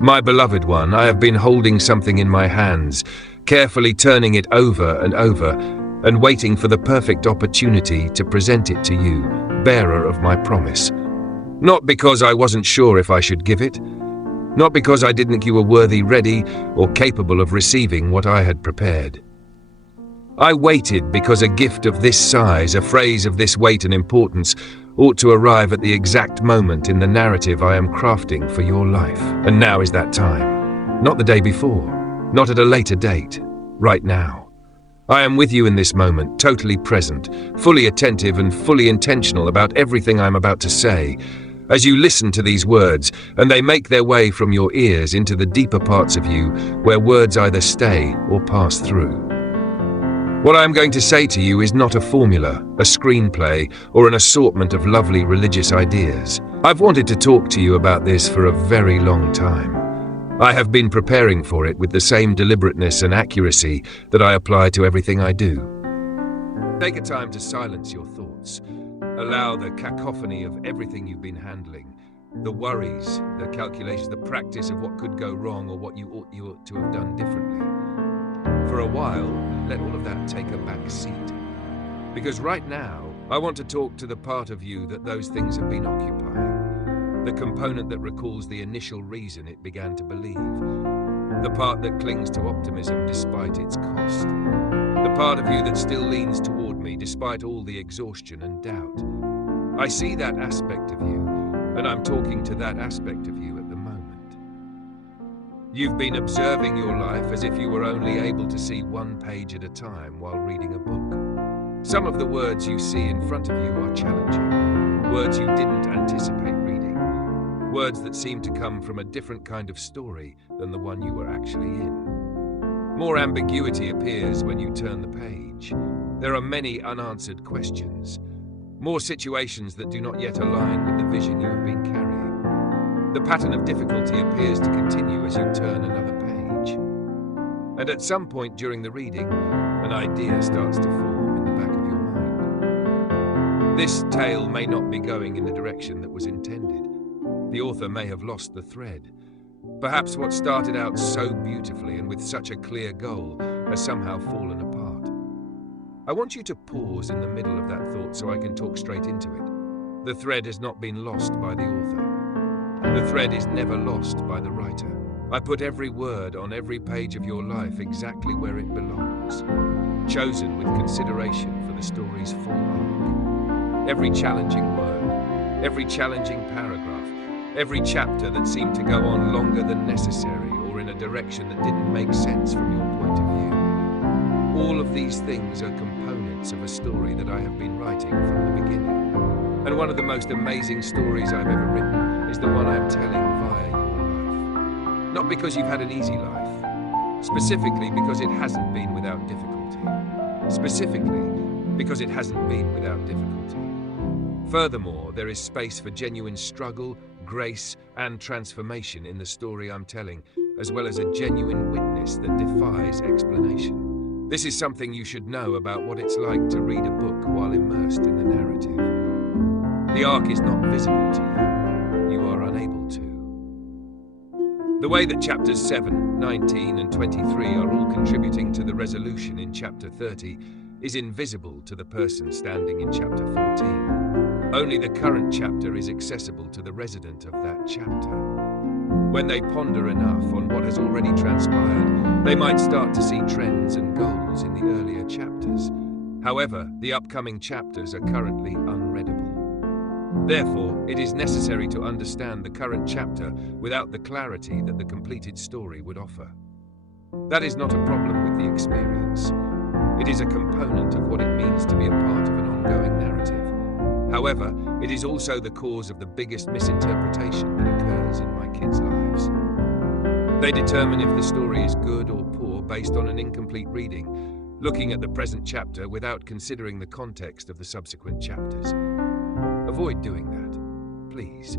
My beloved one, I have been holding something in my hands, carefully turning it over and waiting for the perfect opportunity to present it to you, bearer of my promise. Not because I wasn't sure if I should give it, not because I didn't think you were worthy, ready, or capable of receiving what I had prepared. I waited because a gift of this size, a phrase of this weight and importance, ought to arrive at the exact moment in the narrative I am crafting for your life. And now is that time. Not the day before, not at a later date, right now. I am with you in this moment, totally present, fully attentive and fully intentional about everything I'm about to say. As you listen to these words, and they make their way from your ears into the deeper parts of you, where words either stay or pass through. What I am going to say to you is not a formula, a screenplay, or an assortment of lovely religious ideas. I've wanted to talk to you about this for a very long time. I have been preparing for it with the same deliberateness and accuracy that I apply to everything I do. Take a time to silence your thoughts. Allow the cacophony of everything you've been handling, the worries, the calculations, the practice of what could go wrong or what you ought to have done differently. For a while, let all of that take a back seat. Because right now, I want to talk to the part of you that those things have been occupying. The component that recalls the initial reason it began to believe. The part that clings to optimism despite its cost. The part of you that still leans toward me despite all the exhaustion and doubt. I see that aspect of you, and I'm talking to that aspect of you at the moment. You've been observing your life as if you were only able to see one page at a time while reading a book. Some of the words you see in front of you are challenging, words you didn't anticipate reading, words that seem to come from a different kind of story than the one you were actually in. More ambiguity appears when you turn the page. There are many unanswered questions, more situations that do not yet align with the vision you have been carrying. The pattern of difficulty appears to continue as you turn another page. And at some point during the reading, an idea starts to form in the back of your mind. This tale may not be going in the direction that was intended. The author may have lost the thread. Perhaps what started out so beautifully and with such a clear goal has somehow fallen apart. I want you to pause in the middle of that thought so I can talk straight into it. The thread has not been lost by the author. The thread is never lost by the writer. I put every word on every page of your life exactly where it belongs, chosen with consideration for the story's full arc. Every challenging word, every challenging paragraph, every chapter that seemed to go on longer than necessary or in a direction that didn't make sense from your point of view. All of these things are components of a story that I have been writing from the beginning. And one of the most amazing stories I've ever written is the one I'm telling via your life. Not because you've had an easy life, specifically because it hasn't been without difficulty. Specifically because it hasn't been without difficulty. Furthermore, there is space for genuine struggle, grace, and transformation in the story I'm telling, as well as a genuine witness that defies explanation. This is something you should know about what it's like to read a book while immersed in the narrative. The arc is not visible to you. You are unable to. The way that chapters 7, 19, and 23 are all contributing to the resolution in chapter 30 is invisible to the person standing in chapter 14. Only the current chapter is accessible to the resident of that chapter. When they ponder enough on what has already transpired, they might start to see trends and goals in the earlier chapters. However, the upcoming chapters are currently unreadable. Therefore, it is necessary to understand the current chapter without the clarity that the completed story would offer. That is not a problem with the experience. It is a component of what it means to be a part of an ongoing narrative. However, it is also the cause of the biggest misinterpretation that occurs in my kids' lives. They determine if the story is good or poor based on an incomplete reading, looking at the present chapter without considering the context of the subsequent chapters. Avoid doing that, please.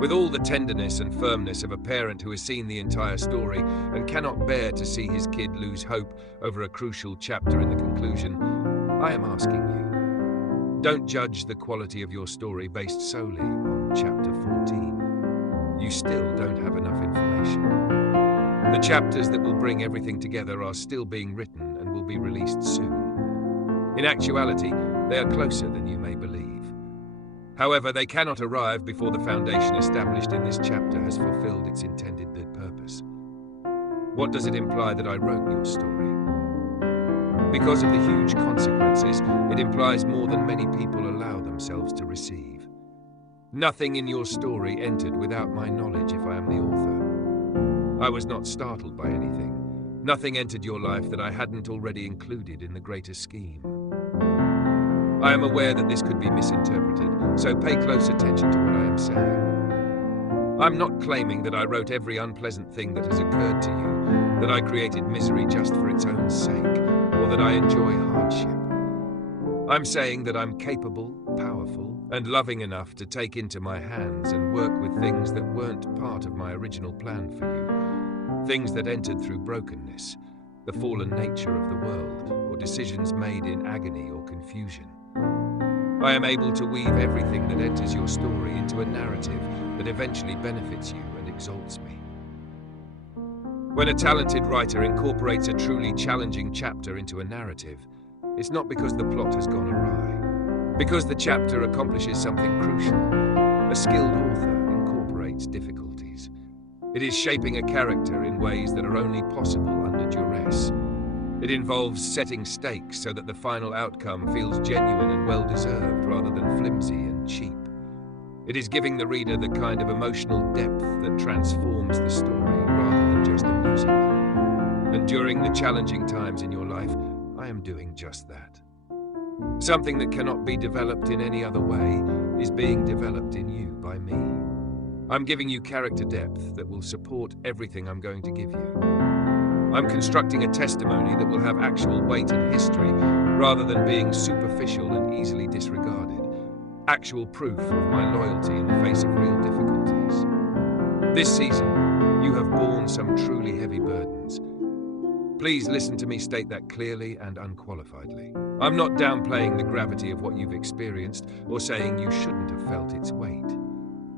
With all the tenderness and firmness of a parent who has seen the entire story and cannot bear to see his kid lose hope over a crucial chapter in the conclusion, I am asking you, don't judge the quality of your story based solely on chapter 14. You still don't have enough information. affirmation. The chapters that will bring everything together are still being written and will be released soon. In actuality, they are closer than you may believe. However, they cannot arrive before the foundation established in this chapter has fulfilled its intended purpose. What does it imply that I wrote your story? Because of the huge consequences, it implies more than many people allow themselves to receive. Nothing in your story entered without my knowledge if I am the author. I was not startled by anything. Nothing entered your life that I hadn't already included in the greater scheme. I am aware that this could be misinterpreted, so pay close attention to what I am saying. I'm not claiming that I wrote every unpleasant thing that has occurred to you, that I created misery just for its own sake, or that I enjoy hardship. I'm saying that I'm capable, powerful, and loving enough to take into my hands and work with things that weren't part of my original plan for you, things that entered through brokenness, the fallen nature of the world, or decisions made in agony or confusion. I am able to weave everything that enters your story into a narrative that eventually benefits you and exalts me. When a talented writer incorporates a truly challenging chapter into a narrative, it's not because the plot has gone awry. Because the chapter accomplishes something crucial. A skilled author incorporates difficulties. It is shaping a character in ways that are only possible under duress. It involves setting stakes so that the final outcome feels genuine and well-deserved rather than flimsy and cheap. It is giving the reader the kind of emotional depth that transforms the story rather than just amusing them. And during the challenging times in your life, I am doing just that. Something that cannot be developed in any other way is being developed in you by me. I'm giving you character depth that will support everything I'm going to give you. I'm constructing a testimony that will have actual weight in history rather than being superficial and easily disregarded. Actual proof of my loyalty in the face of real difficulties. This season, you have borne some truly heavy burdens. Please listen to me state that clearly and unqualifiedly. I'm not downplaying the gravity of what you've experienced or saying you shouldn't have felt its weight.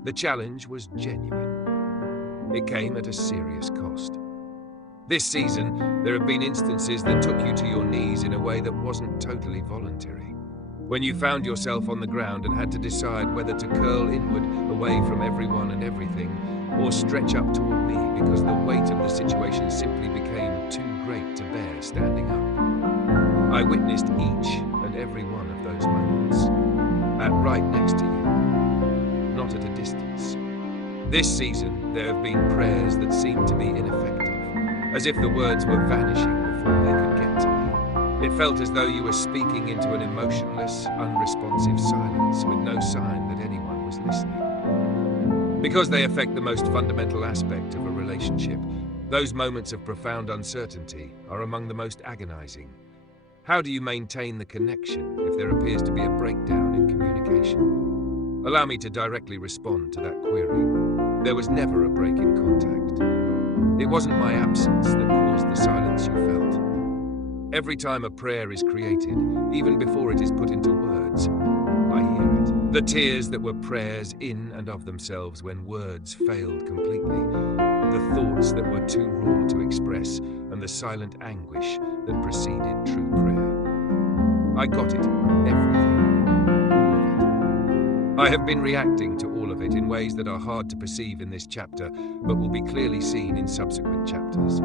The challenge was genuine. It came at a serious cost. This season, there have been instances that took you to your knees in a way that wasn't totally voluntary. When you found yourself on the ground and had to decide whether to curl inward away from everyone and everything, or stretch up toward me because the weight of the situation simply became too great to bear standing up. I witnessed each and every one of those moments, at right next to you, not at a distance. This season, there have been prayers that seemed to be ineffective, as if the words were vanishing before they could get to me. It felt as though you were speaking into an emotionless, unresponsive silence with no sign that anyone was listening. Because they affect the most fundamental aspect of a relationship, those moments of profound uncertainty are among the most agonizing. How do you maintain the connection if there appears to be a breakdown in communication? Allow me to directly respond to that query. There was never a break in contact. It wasn't my absence that caused the silence you felt. Every time a prayer is created, even before it is put into words, I hear it. The tears that were prayers in and of themselves when words failed completely, the thoughts that were too raw to express, and the silent anguish that preceded true prayer. I got it, everything, all of it. I have been reacting to all of it in ways that are hard to perceive in this chapter, but will be clearly seen in subsequent chapters.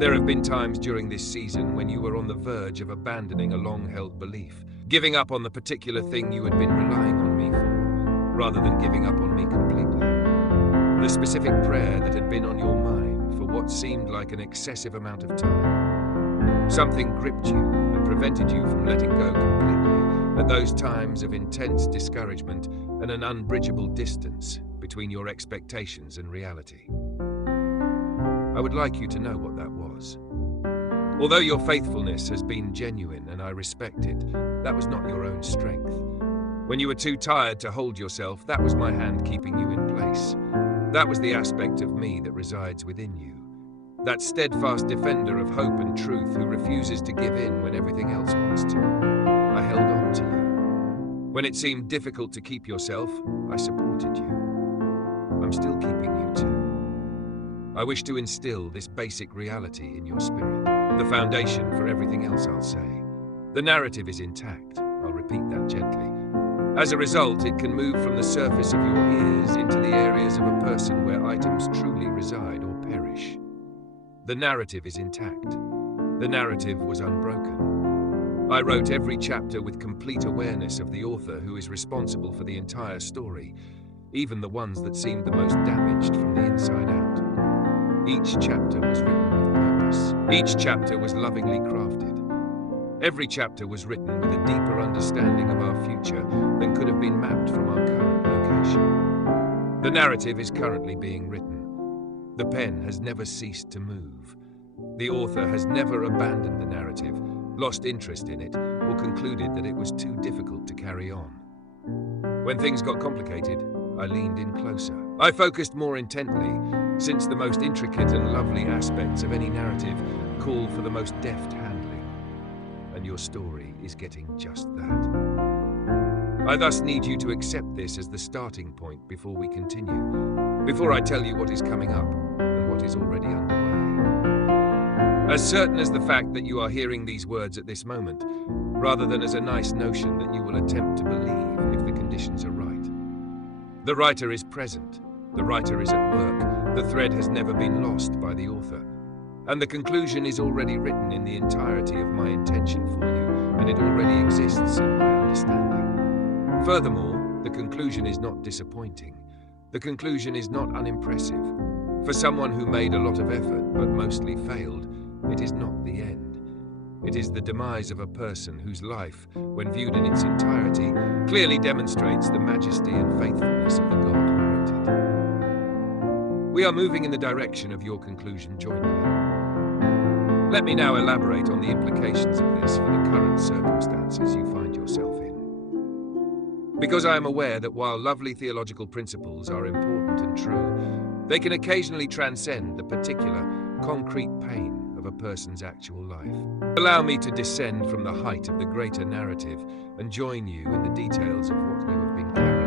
There have been times during this season when you were on the verge of abandoning a long-held belief, giving up on the particular thing you had been relying on me for, rather than giving up on me completely. The specific prayer that had been on your mind for what seemed like an excessive amount of time. Something gripped you and prevented you from letting go completely at those times of intense discouragement and an unbridgeable distance between your expectations and reality. I would like you to know what that was. Although your faithfulness has been genuine and I respect it, that was not your own strength. When you were too tired to hold yourself, that was my hand keeping you in place. That was the aspect of me that resides within you. That steadfast defender of hope and truth who refuses to give in when everything else wants to. I held on to you. When it seemed difficult to keep yourself, I supported you. I'm still keeping you too. I wish to instill this basic reality in your spirit, the foundation for everything else I'll say. The narrative is intact. I'll repeat that gently. As a result, it can move from the surface of your ears into the areas of a person where items truly reside or perish. The narrative is intact. The narrative was unbroken. I wrote every chapter with complete awareness of the author who is responsible for the entire story, even the ones that seemed the most damaged from the inside out. Each chapter was written with purpose. Each chapter was lovingly crafted. Every chapter was written with a deeper understanding of our future than could have been mapped from our current location. The narrative is currently being written. The pen has never ceased to move. The author has never abandoned the narrative, lost interest in it, or concluded that it was too difficult to carry on. When things got complicated, I leaned in closer. I focused more intently, since the most intricate and lovely aspects of any narrative call for the most deft handling. And your story is getting just that. I thus need you to accept this as the starting point before we continue, before I tell you what is coming up and what is already underway. As certain as the fact that you are hearing these words at this moment, rather than as a nice notion that you will attempt to believe if the conditions are right. The writer is present, the writer is at work, the thread has never been lost by the author. And the conclusion is already written in the entirety of my intention for you, and it already exists in my understanding. Furthermore, the conclusion is not disappointing. The conclusion is not unimpressive. For someone who made a lot of effort but mostly failed, it is not the end. It is the demise of a person whose life, when viewed in its entirety, clearly demonstrates the majesty and faithfulness of the God who wrote it. We are moving in the direction of your conclusion jointly. Let me now elaborate on the implications of this for the current circumstances you find yourself in. Because I am aware that while lovely theological principles are important and true, they can occasionally transcend the particular, concrete pain of a person's actual life. Allow me to descend from the height of the greater narrative and join you in the details of what you have been carrying.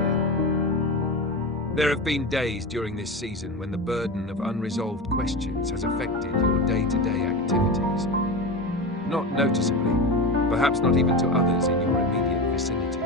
There have been days during this season when the burden of unresolved questions has affected your day-to-day activities. Not noticeably, perhaps not even to others in your immediate vicinity.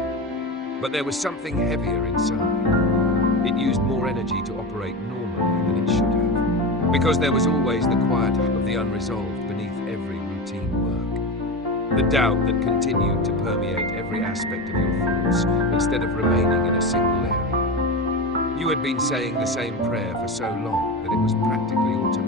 But there was something heavier inside. It used more energy to operate normally than it should have. Because there was always the quiet of the unresolved beneath every routine work. The doubt that continued to permeate every aspect of your thoughts instead of remaining in a single area. You had been saying the same prayer for so long that it was practically automatic.